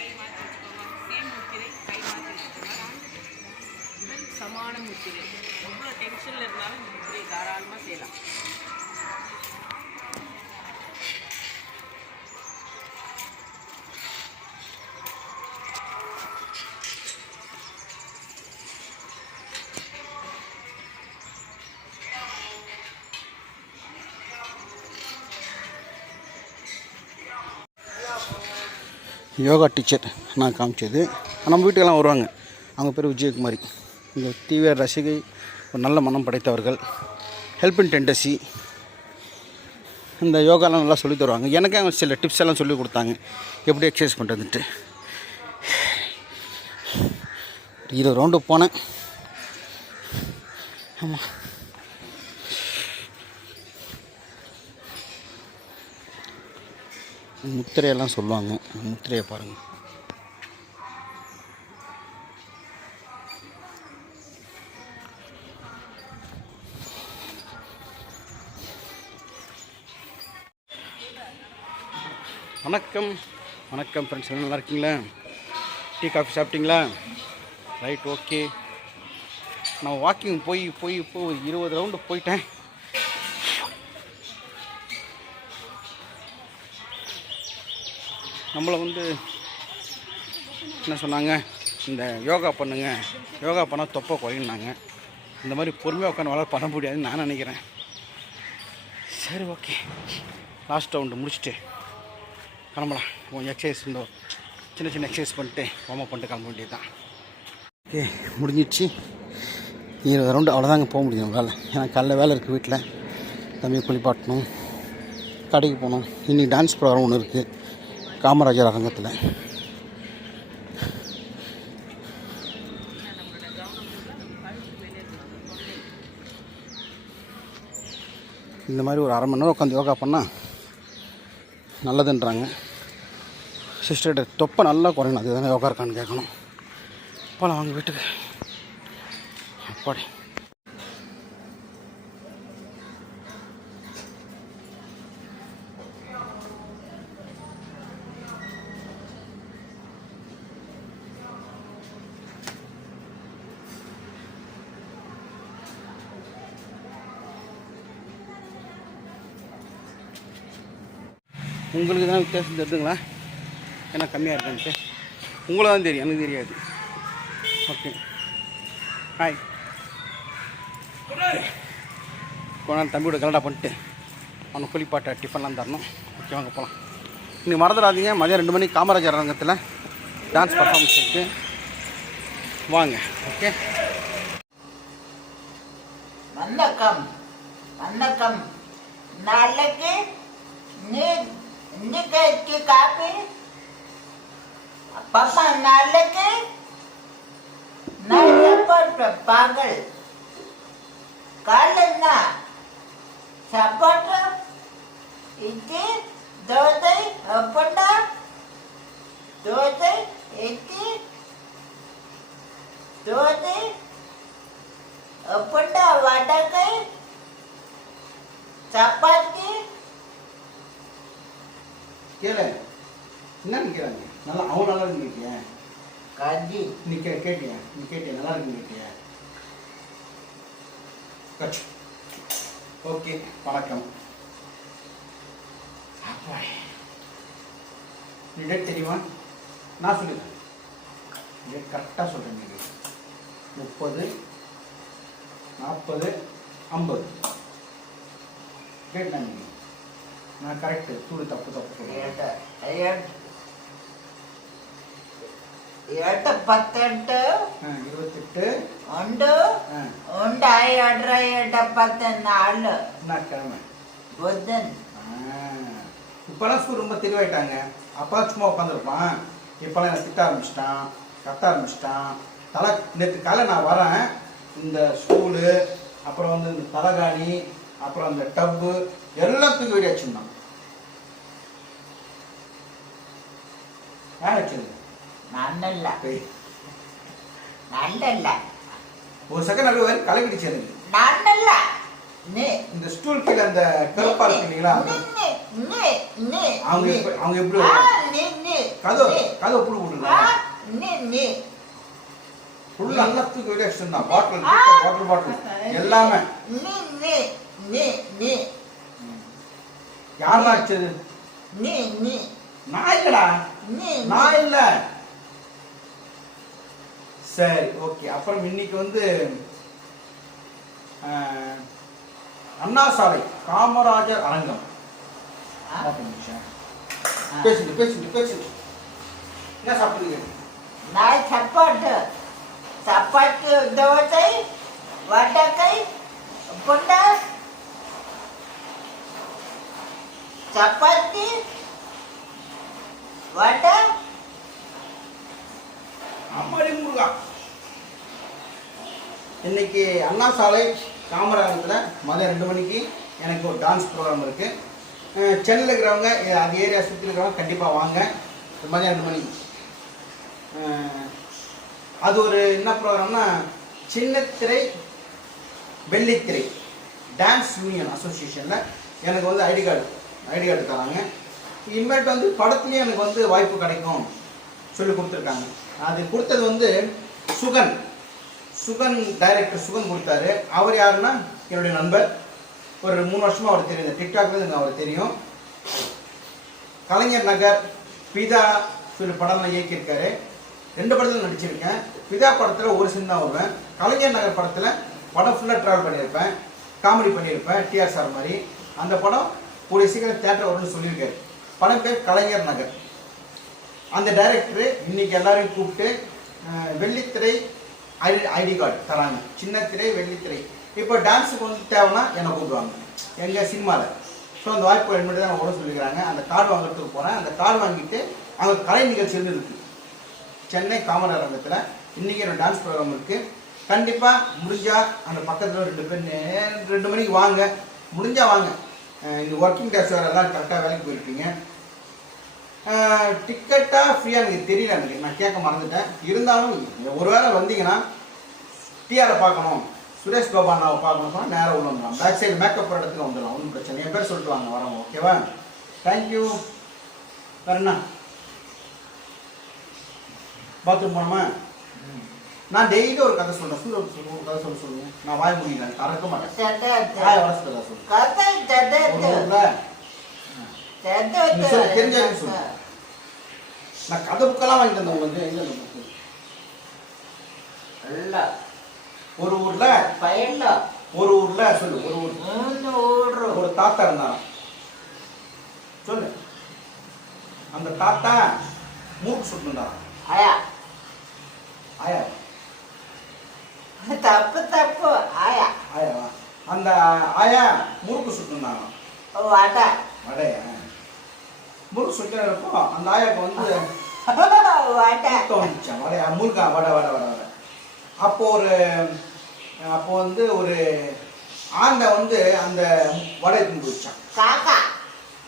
கை மாற்றி முத்திரை கை மாற்றி வச்சுக்கோங்க. சமான முத்திரை. எவ்வளோ டென்ஷனில் இருந்தாலும் முத்திரை தாராளம் யோகா டீச்சர் நான் காமிச்சது. நம்ம வீட்டுக்கெல்லாம் வருவாங்க. அவங்க பேர் விஜயகுமாரி. இந்த தீவிர ரசிகை ஒரு நல்ல மனம் படைத்தவர்கள். ஹெல்ப் இன் டெண்டசி இந்த யோகாலாம் நல்லா சொல்லி தருவாங்க. எனக்கு அவங்க சில டிப்ஸ் எல்லாம் சொல்லி கொடுத்தாங்க. எப்படி எக்ஸசைஸ் பண்ணுறதுன்ட்டு இருபது ரவுண்டு போனேன். ஆமாம் முத்திரையெல்லாம் சொல்லுவாங்க. முத்திரையை பாருங்கள் வணக்கம். வணக்கம் ஃப்ரெண்ட்ஸ் எல்லாம் நல்லா இருக்கீங்களா? டீ காஃபி சாப்பிட்டீங்களா? ரைட் ஓகே நான் வாக்கிங் போய் போய் இப்போ ஒரு இருபது ரவுண்டு போயிட்டேன். நம்மளை வந்து என்ன சொன்னாங்க? இந்த யோகா பண்ணுங்கள் யோகா பண்ணால் தொப்பை குறையினாங்க இந்த மாதிரி பொறுமையாக உட்காந்து வளர பண்ண முடியாதுன்னு நான் நினைக்கிறேன். சரி ஓகே. லாஸ்ட் ரவுண்டு முடிச்சுட்டு கிளம்பலாம். கொஞ்சம் எக்ஸசைஸ் இந்த சின்ன சின்ன எக்ஸசைஸ் பண்ணிட்டு வார்ம் அப் பண்ணிட்டு கிளம்ப வேண்டியது தான் ஓகே முடிஞ்சிடுச்சு. இருபது ரவுண்டு அவ்வளோதாங்க போக முடியும் வேலை ஏன்னா காலைல வேலை இருக்குது வீட்டில் தம்பியை குளிப்பாட்டணும். கடைக்கு போகணும். இன்றைக்கி டான்ஸ் ப்ரோக்ராம் ஒன்று இருக்குது காமராஜர் அரங்கத்தில். இந்த மாதிரி ஒரு அரை மணி நேரம் உட்காந்து யோகா பண்ணால் நல்லதுன்றாங்க. சிஸ்டர்கிட்ட தொப்பை நல்லா குறையணும். அதுதானே யோகா இருக்கான்னு கேட்கணும். போகலாம் அவங்க வீட்டுக்கு. அப்பாடி. உங்களுக்கு தான் வித்தியாசம் தெரிஞ்சுங்களா? ஏன்னா கம்மியாக இருக்குன்ட்டு. உங்களுக்கு தான் தெரியும் எனக்கு தெரியாது. ஓகே ஹாய் கொண்டாந்து தம்பியோட கலடா பண்ணிட்டு அவனுக்கு குளிப்பாட்ட டிஃபன்லாம் தரணும். ஓகே வாங்க போகலாம் இன்றைக்கி மறந்துடாதீங்க. மதியம் ரெண்டு மணிக்கு காமராஜர் அரங்கத்தில் டான்ஸ் பர்ஃபார்மன்ஸ் இருக்குது வாங்க. ஓகே வணக்கம். வணக்கம். நாளைக்கு நீ निकेके कापी पापा पागल। काले ना इतनी என்ன நிற்கிறாங்க நல்லா அவன் நல்லா இருக்கு நிற்கிய கஞ்சி நீ கே கேட்டியா? நீ கேட்டியா? நல்லா இருக்கு நிற்கிய கட்சி ஓகே வணக்கம். அப்பாடி. நீ டேட் தெரியுமா? நான் சொல்லுறேன் டேட் கரெக்டாக சொல்கிறேன் நீங்கள் முப்பது நாற்பது ஐம்பது. டேட் நான் நான் கரெக்டு தூடு தப்பு தப்பு சொல்கிறேன் எட்டு பத்தெட்டு. இருபத்தெட்டு. ஒன்று. ஒன்று எட்ர எட்டு பத்து நாலு. கிழமை புதன். இப்போலாம் ரொம்ப தெளிவாயிட்டாங்க. அப்பா சும்மா உட்காந்துருப்பான். இப்போலாம் எனக்கு ஆரம்பிச்சிட்டான் கத்த ஆரம்பிச்சிட்டான். தலை நேற்று காலை நான் வரேன். இந்த ஸ்கூலு அப்புறம் வந்து இந்த தலகாணி அப்புறம் அந்த டப்பு எல்லாத்துக்கும் வீடியோ வச்சுருந்தான். யார் நல்லல்ல நல்லல்ல ஒரு செகண்ட் அளவு கலக்கிடுச்சு எனக்கு. நல்லல்ல இந்த ஸ்டூல் கீழ அந்த கருப்பா இருக்கு அவங்க எப்படி கதவு கதவு புழு போட்டுருக்காங்க. ஃபுல் அன்னத்துக்கு ரியாக்ஷன் தான். பாட்டில் வாட்டர் பாட்டில் எல்லாமே. யார் ஆச்சது நான் இல்லடா. நான் இல்ல. சரி ஓகே. அப்புறம் இன்னைக்கு வந்து அண்ணா சாலை காமராஜர் அரங்கம். பேசுங்க பேசுங்க பேசுங்க என்ன சாப்பிடுங்க நான் சப்பாட்டு சப்பாத்து தோசை வடக்கை புண்டா. சப்பாத்தி வடை. அம்மாடி முருகா. இன்னைக்கு அண்ணா சாலை காமராஜத்தில் மதியம் ரெண்டு மணிக்கு எனக்கு ஒரு டான்ஸ் ப்ரோக்ராம் இருக்குது சென்னையில் இருக்கிறவங்க அந்த ஏரியா சுற்றி இருக்கிறவங்க கண்டிப்பாக வாங்க. மதியம் ரெண்டு மணிக்கு. அது ஒரு என்ன ப்ரோக்ராம்னா சின்னத்திரை வெள்ளித்திரை. டான்ஸ் யூனியன் அசோசியேஷனில் எனக்கு வந்து ஐடி கார்டு ஐடி கார்டு தராங்க. இனிமேட்டு வந்து படத்துலேயும் எனக்கு வந்து வாய்ப்பு கிடைக்கும். சொல்லி கொடுத்துருக்காங்க. அது கொடுத்தது வந்து சுகன். சுகன் டைரக்டர் சுகன் கொடுத்தாரு. அவர் யாருன்னா? என்னுடைய நண்பர். ஒரு மூணு வருஷமாக அவர் தெரியும். இந்த டிக்டாக்ல எனக்கு அவர் தெரியும். கலைஞர் நகர் பிதா சொல்லி படம்லாம் இயக்கியிருக்காரு. ரெண்டு படத்தில் நடிச்சிருக்கேன். பிதா படத்தில் ஒரு சின்ன வருவேன். கலைஞர் நகர் படத்தில் படம் ஃபுல்லாக ட்ராவல் பண்ணியிருப்பேன். காமெடி பண்ணியிருப்பேன். டிஆர் சார் மாதிரி. அந்த படம் கூடிய சீக்கிரம் தேட்டர் வரும்னு சொல்லியிருக்காரு. படம் பேர் கலைஞர் நகர். அந்த டைரக்டரு இன்னைக்கு எல்லாரையும் கூப்பிட்டு வெள்ளித்திரை ஐடி ஐடி கார்டு தராங்க. சின்ன திரை வெள்ளித்திரை. இப்போ டான்ஸுக்கு வந்து தேவைன்னா என்னை கூப்பிடுவாங்க. எங்கள் சினிமாவில் ஸோ அந்த வாய்ப்பு மட்டும் தான் கூட சொல்லிக்கிறாங்க. அந்த கார்டு வாங்குறதுக்கு போகிறேன் அந்த கார்டு வாங்கிட்டு அங்கே கலை நிகழ்ச்சி வந்து இருக்குது சென்னை காமர் அரங்கத்தில் இன்றைக்கி என்னோட டான்ஸ் ப்ரோக்ராம் இருக்குது கண்டிப்பாக முடிஞ்சால் அந்த பக்கத்தில் ரெண்டு பேர் ரெண்டு மணிக்கு வாங்க. முடிஞ்சால் வாங்க. இந்த ஒர்க்கிங் டேஸ் வேறு எல்லாம் கரெக்டாக வேலைக்கு போயிருப்பீங்க. டிக்கெட்டாக ஃப்ரீயாக எனக்கு தெரியல எனக்கு. நான் கேட்க மறந்துட்டேன். இருந்தாலும் ஒரு வேளை வந்தீங்கன்னா டிஆரை பார்க்கணும். சுரேஷ் பாபா அண்ணாவை பார்க்கணும் சொன்னால் நேராக உள்ள வந்துடலாம். பேக் சைடு மேக்கப் போகிற இடத்துக்கு வந்துடலாம். ஒன்றும் பிரச்சனை என் பேர் சொல்லிட்டு வாங்க. வரவங்க ஓகேவா தேங்க்யூ வேற என்ன? பாத்ரூம் போனோமா நான் டெய்லி ஒரு கதை சொல்கிறேன் சொல்லு சொல்லு, ஒரு கதை சொல்ல சொல்லுங்க நான் வாய முடியல கறக்க மாட்டேன். கதை சொல்லு. கதை ஒரு சதத்து ஊர்ல நீ சொல்லு, தெரிஞ்சா நீ சதத்து சொல்லு. நான் கதை புக்கெல்லாம் வாங்கிட்டு வந்தேன் உங்களுக்கு எங்க இந்த புக்கு எல்லாம் ஒரு ஊர்ல பயில ஒரு ஊர்ல சொல்லு ஒரு ஊர். ஒரு தாத்தா இருந்தாராம். சொல்லு. அந்த தாத்தா மூக்கு சுட்டுண்டாராம் ஆயா. ஆயா. தப்பு தப்பு. ஆயா. ஆயாவா? அந்த ஆயா முறுக்கு சுட்டுண்டாராம் வடை வடையா முறுக்கு சுட்டுறப்போ அந்த ஆயாக்கு வந்து வடை வந்துச்சான் வடையா முறுக்கா வடை வடை வடை வடை. அப்போ ஒரு அப்போ வந்து ஒரு ஆந்தை வந்து அந்த வடை எடுத்துன்னு போயிடுச்சான் காக்கா.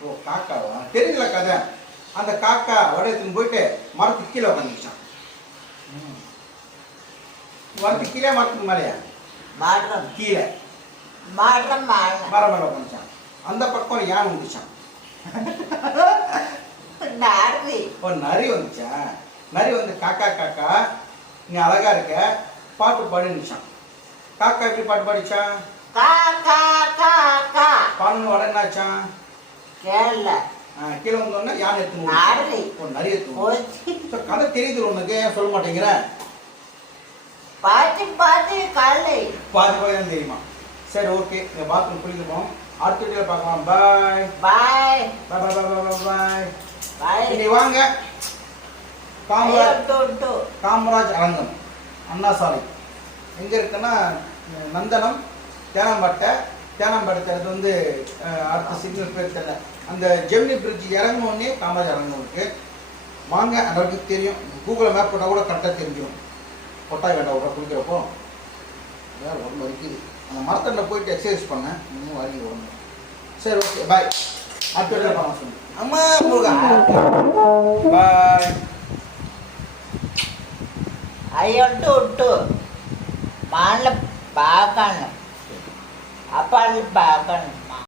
ஓ காக்காவா? தெரியல கதை. அந்த காக்கா வடை எடுத்துன்னு போயிட்டு மரத்துக்கு கீழே உட்காந்துச்சான் மரத்துக்கு கீழே மரத்துக்கு மேலேயா? மரம் கீழே. மரம் மரம் மரம் மேலே உட்காந்துச்சான் அந்த பக்கம் யானை வந்துச்சான் நரி. ஒரு நரி வந்துச்சா? நரி வந்து காக்கா காக்கா நீ அழகா இருக்க. பாட்டு பாடினுச்சான் காக்கா எப்படி பாட்டு பாடிச்சான் காக்கா காக்கா. பாடணும் உடனே என்னாச்சான்? கேள. கீழே வந்தோடனே யானை எடுத்துன்னு நரி. எடுத்து கதை தெரியுது உனக்கு சொல்ல மாட்டேங்கிற? பாட்டி பாட்டி கலை பாதி தான் தெரியுமா? சரி ஓகே இந்த பாத்ரூம் குளிக்க அடுத்த வீடியோ பார்க்கலாம் பாய் பாய் பாய் பாய் பாய் பாய் பாய் பாய் இன்னைக்கு வாங்க. காமராஜ் காமராஜ் அரங்கம். அண்ணா சாலை. எங்கே இருக்குன்னா நந்தனம் தேனாம்பேட்டை தேனாம்பேட்டை அது வந்து அடுத்த சிக்னல் பேர் தெரியல. அந்த ஜெமினி பிரிட்ஜ் இறங்கினோடனே காமராஜ் அரங்கம் இருக்கு. வாங்க அளவுக்கு தெரியும். கூகுளில் மேப் போட்டால் கூட கரெக்டாக தெரிஞ்சிடும் கொட்டாய் வேண்டாம் விட குளிக்கிறப்போ. வேறு உடம்பு வலிக்குது அந்த மரத்தண்ட போயிட்டு எக்ஸசைஸ் பண்ணேன் இன்னும் வலிக்குது உடம்பு சரி ஓகே பாய் அடுத்த வீட்டில் பார்க்கலாம் சொல்லு அம்மா முருகா பாய் అయ్యో ఉంటు మాళ్ళ బాగాను అప్పాళ్ళు బాగాను